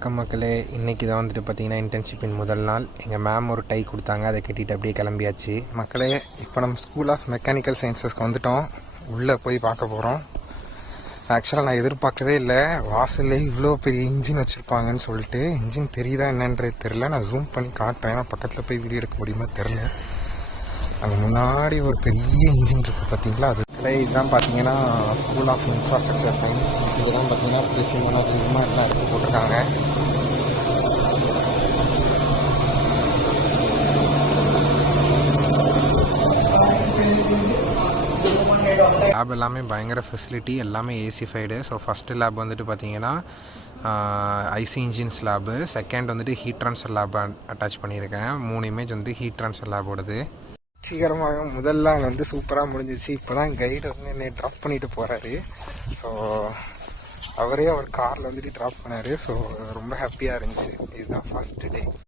வணக்கம் மக்களே, இன்றைக்கி தான் வந்துட்டு பார்த்திங்கன்னா இன்டர்ன்ஷிப்பின் முதல் நாள். எங்கள் மேம் ஒரு டை கொடுத்தாங்க, அதை கட்டிட்டு அப்படியே கிளம்பியாச்சு. மக்களே, இப்போ நம்ம ஸ்கூல் ஆஃப் மெக்கானிக்கல் சயின்சஸ்க்கு வந்துட்டோம். உள்ளே போய் பார்க்க போகிறோம். ஆக்சுவலாக நான் எதிர்பார்க்கவே இல்லை, வாசல்லே இவ்வளோ பெரிய இன்ஜின் வச்சுருப்பாங்கன்னு சொல்லிட்டு. இன்ஜின் தெரியுதா என்னன்றது தெரில, நான் ஜூம் பண்ணி காட்டுறேன். ஏன்னா பக்கத்தில் போய் வீடியோ எடுக்க முடியுமா தெரில. அங்கே முன்னாடி ஒரு பெரிய இன்ஜின் இருக்குது பார்த்தீங்களா, அது இதுதான் பார்த்தீங்கன்னா ஸ்கூல் ஆஃப் இன்ஃப்ராஸ்ட்ரக்சர் சயின்ஸ். இங்கே தான் பார்த்தீங்கன்னா ஸ்பெசிஃபிக்கான விதமாக எல்லாம் எடுத்து போட்டிருக்காங்க. லேப் எல்லாமே பயங்கர ஃபெசிலிட்டி, எல்லாமே ஏசிஃபைடு. ஸோ ஃபஸ்ட்டு லேப் வந்துட்டு பார்த்தீங்கன்னா ஐசி இன்ஜின்ஸ் லேபு, செகண்ட் வந்துட்டு ஹீட் ட்ரான்ஸ்ஃபர் லேப் அட்டாச் பண்ணியிருக்கேன். 3 இமேஜ் வந்து ஹீட் ட்ரான்ஸ்ஃபர் லேபோடது. சீக்கிரமாக முதல் நாள் வந்து சூப்பராக முடிஞ்சிச்சு. இப்போ தான் கைடு வந்து என்னை ட்ராப் பண்ணிட்டு போகிறாரு. ஸோ அவரே அவர் காரில் வந்துட்டு ட்ராப் பண்ணார். ஸோ ரொம்ப ஹாப்பியாக இருந்துச்சு. இதுதான் ஃபஸ்ட்டு டே.